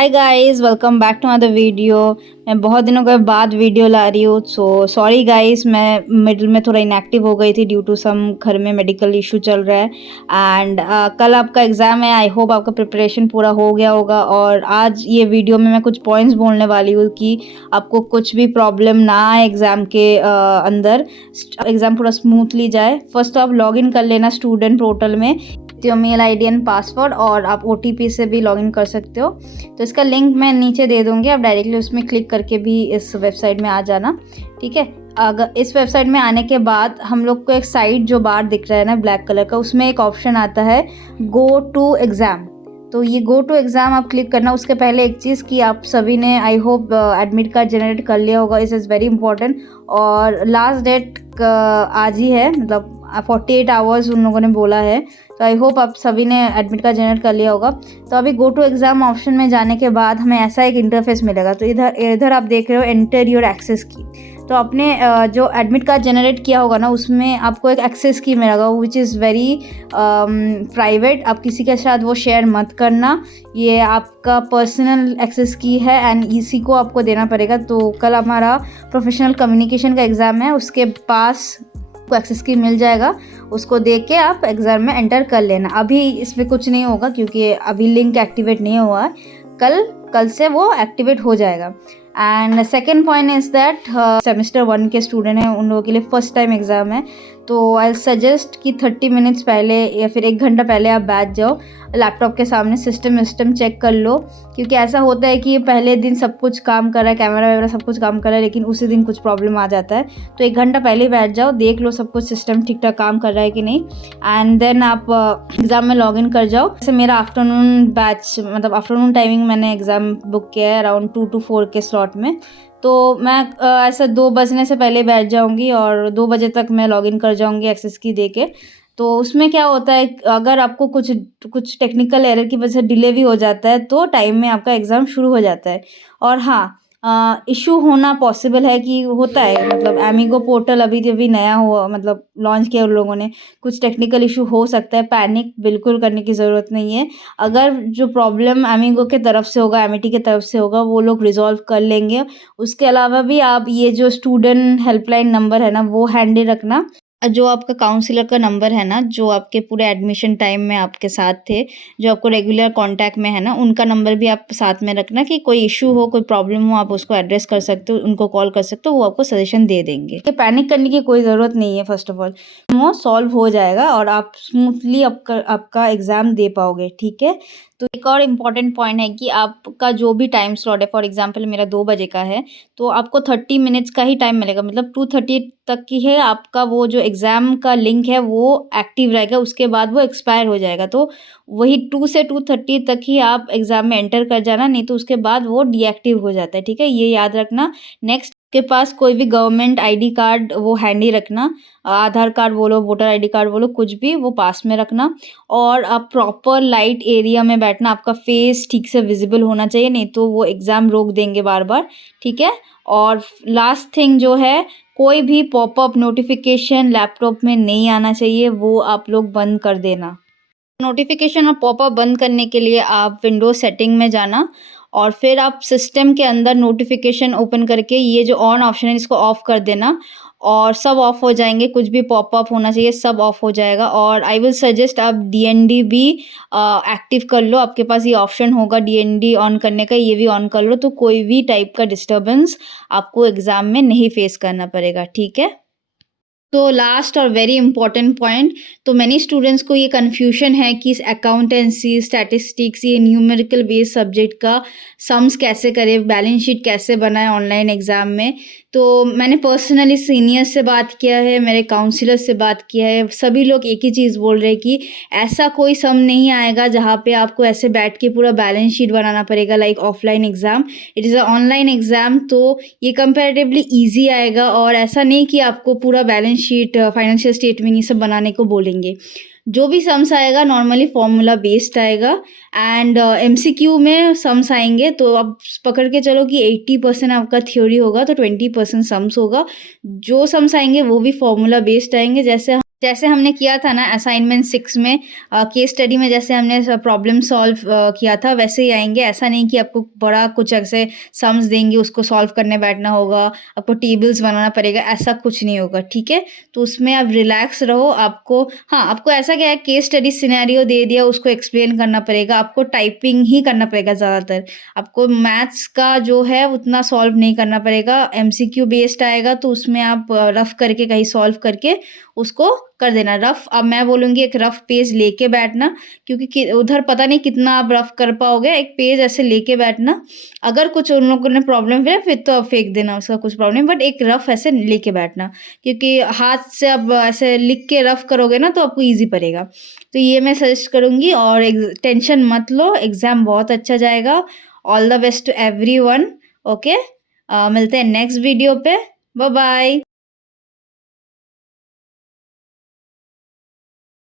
Hi guys, welcome back to another video. मैं बहुत दिनों के बाद वीडियो ला रही हूँ, सो सॉरी गाइस, मैं मिडिल में थोड़ा इनएक्टिव हो गई थी ड्यू टू सम घर में मेडिकल इशू चल रहा है। एंड कल आपका एग्ज़ाम है। आई होप आपका प्रिपरेशन पूरा हो गया होगा। और आज ये वीडियो में मैं कुछ पॉइंट्स बोलने वाली हूँ कि आपको कुछ भी प्रॉब्लम ना आए एग्ज़ाम के अंदर, एग्ज़ाम पूरा स्मूथली जाए। फर्स्ट तो आप लॉग इन कर लेना स्टूडेंट पोर्टल में, तो मेल आईडी एंड पासवर्ड, और आप ओटीपी से भी लॉगिन कर सकते हो। तो इसका लिंक मैं नीचे दे दूँगी, आप डायरेक्टली उसमें क्लिक करके भी इस वेबसाइट में आ जाना, ठीक है। अगर इस वेबसाइट में आने के बाद हम लोग को एक साइट जो बाहर दिख रहा है ना ब्लैक कलर का, उसमें एक ऑप्शन आता है गो टू एग्ज़ाम। तो ये गो टू एग्ज़ाम आप क्लिक करना। उसके पहले एक चीज़ कि आप सभी ने I hope admit card generate कर लिया होगा, इज़ वेरी इंपॉर्टेंट। और लास्ट डेट आज ही है, मतलब 48 आवर्स उन लोगों ने बोला है। तो आई होप आप सभी ने एडमिट कार्ड जनरेट कर लिया होगा। तो अभी गो टू एग्ज़ाम ऑप्शन में जाने के बाद हमें ऐसा एक इंटरफेस मिलेगा। तो इधर आप देख रहे हो एंटर योर एक्सेस की। तो आपने जो एडमिट कार्ड जनरेट किया होगा ना, उसमें आपको एक एक्सेस की मिलेगा विच इज़ वेरी प्राइवेट। आप किसी के साथ वो शेयर मत करना, ये आपका पर्सनल एक्सेस की है एंड इसी को आपको देना पड़ेगा। तो कल हमारा प्रोफेशनल कम्युनिकेशन का एग्ज़ाम है, उसके पास को एक्सेस की मिल जाएगा, उसको देख के आप एग्ज़ाम में एंटर कर लेना। अभी इसमें कुछ नहीं होगा क्योंकि अभी लिंक एक्टिवेट नहीं हुआ है, कल से वो एक्टिवेट हो जाएगा। And second point is that semester 1 के स्टूडेंट हैं, उन लोगों के लिए फर्स्ट टाइम एग्ज़ाम है। तो आई सजेस्ट कि 30 मिनट्स पहले या फिर 1 घंटा पहले आप बैठ जाओ लैपटॉप के सामने, सिस्टम चेक कर लो। क्योंकि ऐसा होता है कि पहले दिन सब कुछ काम कर रहा है, कैमरा वैमरा सब कुछ काम कर रहा है, लेकिन उसी दिन कुछ प्रॉब्लम आ जाता है। तो 1 घंटा पहले ही बैठ जाओ, देख लो सब कुछ सिस्टम ठीक ठाक काम कर रहा है कि नहीं, एंड देन आप एग्ज़ाम में लॉग इन कर जाओ। जैसे मेरा आफ्टरनून बैच, मतलब आफ्टरनून टाइमिंग मैंने एग्ज़ाम बुक किया है अराउंड 2 to 4 के स्लॉट में। तो मैं ऐसा 2 बजने से पहले बैठ जाऊंगी और 2 बजे तक मैं लॉगिन कर जाऊंगी एक्सेस की दे के। तो उसमें क्या होता है, अगर आपको कुछ टेक्निकल एरर की वजह से डिले भी हो जाता है तो टाइम में आपका एग्ज़ाम शुरू हो जाता है। और हाँ, इशू होना पॉसिबल है कि होता है, मतलब एमिगो पोर्टल अभी नया हुआ, मतलब लॉन्च किया उन लोगों ने, कुछ टेक्निकल इशू हो सकता है। पैनिक बिल्कुल करने की ज़रूरत नहीं है। अगर जो प्रॉब्लम एमिगो के तरफ से होगा, एमिटी की तरफ से होगा, वो लोग रिजॉल्व कर लेंगे। उसके अलावा भी आप ये जो स्टूडेंट हेल्पलाइन नंबर है ना, वो हैंडी रखना। जो आपका काउंसलर का नंबर है ना, जो आपके पूरे एडमिशन टाइम में आपके साथ थे, जो आपको रेगुलर कांटेक्ट में है ना, उनका नंबर भी आप साथ में रखना कि कोई इशू हो, कोई प्रॉब्लम हो, आप उसको एड्रेस कर सकते हो, उनको कॉल कर सकते हो, वो आपको सजेशन दे देंगे। कि पैनिक करने की कोई ज़रूरत नहीं है। फर्स्ट ऑफ ऑल वो सॉल्व हो जाएगा और आप स्मूथली आपका एग्ज़ाम दे पाओगे, ठीक है। तो एक और इम्पॉर्टेंट पॉइंट है कि आपका जो भी टाइम स्लॉट है, फॉर एग्जांपल मेरा 2 बजे का है, तो आपको 30 मिनट्स का ही टाइम मिलेगा, मतलब 2:30 तक की है आपका वो जो एग्ज़ाम का लिंक है वो एक्टिव रहेगा, उसके बाद वो एक्सपायर हो जाएगा। तो वही 2 से 2:30 तक ही आप एग्ज़ाम में एंटर कर जाना, नहीं तो उसके बाद वो डीएक्टिव हो जाता है, ठीक है, ये याद रखना। नेक्स्ट, के पास कोई भी गवर्नमेंट आईडी कार्ड वो हैंडी रखना, आधार कार्ड बोलो, वोटर आईडी कार्ड बोलो, कुछ भी वो पास में रखना। और आप प्रॉपर लाइट एरिया में बैठना, आपका फेस ठीक से विजिबल होना चाहिए, नहीं तो वो एग्ज़ाम रोक देंगे बार बार, ठीक है। और लास्ट थिंग जो है, कोई भी पॉपअप नोटिफिकेशन लैपटॉप में नहीं आना चाहिए, वो आप लोग बंद कर देना। नोटिफिकेशन और पॉपअप बंद करने के लिए आप विंडोज सेटिंग में जाना और फिर आप सिस्टम के अंदर नोटिफिकेशन ओपन करके ये जो ऑन ऑप्शन है इसको ऑफ कर देना, और सब ऑफ हो जाएंगे। कुछ भी पॉपअप होना चाहिए सब ऑफ हो जाएगा। और आई विल सजेस्ट आप डीएनडी भी एक्टिव कर लो, आपके पास ये ऑप्शन होगा डीएनडी ऑन करने का, ये भी ऑन कर लो, तो कोई भी टाइप का डिस्टर्बेंस आपको एग्ज़ाम में नहीं फेस करना पड़ेगा, ठीक है। तो लास्ट और वेरी इंपॉर्टेंट पॉइंट, तो मैनी स्टूडेंट्स को ये कन्फ्यूजन है कि अकाउंटेंसी, स्टैटिस्टिक्स, ये न्यूमेरिकल बेस्ड सब्जेक्ट का सम्स कैसे करें, बैलेंस शीट कैसे बनाएं ऑनलाइन एग्ज़ाम में। तो मैंने पर्सनली सीनियर से बात किया है, मेरे काउंसलर से बात किया है, सभी लोग एक ही चीज़ बोल रहे हैं कि ऐसा कोई सम नहीं आएगा जहाँ पे आपको ऐसे बैठ के पूरा बैलेंस शीट बनाना पड़ेगा like offline exam. It is a online exam, तो ये कंपैरेटिवली ईजी आएगा। और ऐसा नहीं कि आपको पूरा बैलेंस शीट, फाइनेंशियल स्टेटमेंट ये सब बनाने को बोलेंगे। जो भी सम्स आएगा नॉर्मली फॉर्मूला बेस्ड आएगा, एंड एमसीक्यू में सम्स आएंगे। तो आप पकड़ के चलो कि 80% आपका थ्योरी होगा तो 20% सम्स होगा। जो सम्स आएंगे वो भी फॉर्मूला बेस्ड आएंगे, जैसे जैसे हमने किया था ना असाइनमेंट 6 में केस स्टडी में जैसे हमने प्रॉब्लम सॉल्व किया था वैसे ही आएँगे। ऐसा नहीं कि आपको बड़ा कुछ ऐसे सम्स देंगे उसको सॉल्व करने बैठना होगा, आपको टेबल्स बनाना पड़ेगा, ऐसा कुछ नहीं होगा, ठीक है? तो उसमें आप रिलैक्स रहो, आपको हाँ, आपको ऐसा क्या है केस स्टडी सिनेरियो दे दिया उसको एक्सप्लेन करना पड़ेगा, आपको टाइपिंग ही करना पड़ेगा ज़्यादातर। आपको मैथ्स का जो है उतना सॉल्व नहीं करना पड़ेगा, एमसीक्यू बेस्ड आएगा तो उसमें आप रफ करके कहीं सॉल्व करके उसको कर देना रफ। अब मैं बोलूँगी एक रफ पेज लेके बैठना क्योंकि उधर पता नहीं कितना आप रफ कर पाओगे, एक पेज ऐसे लेके बैठना। अगर कुछ उन लोगों ने प्रॉब्लम है फिर तो आप फेंक देना उसका कुछ प्रॉब्लम बट एक रफ ऐसे लेके बैठना क्योंकि हाथ से अब ऐसे लिख के रफ करोगे ना तो आपको ईज़ी पड़ेगा। तो ये मैं सजेस्ट करूँगी और टेंशन मत लो, एग्ज़ाम बहुत अच्छा जाएगा। All the best to everyone. Okay मिलते हैं नेक्स्ट वीडियो पे। Bye bye.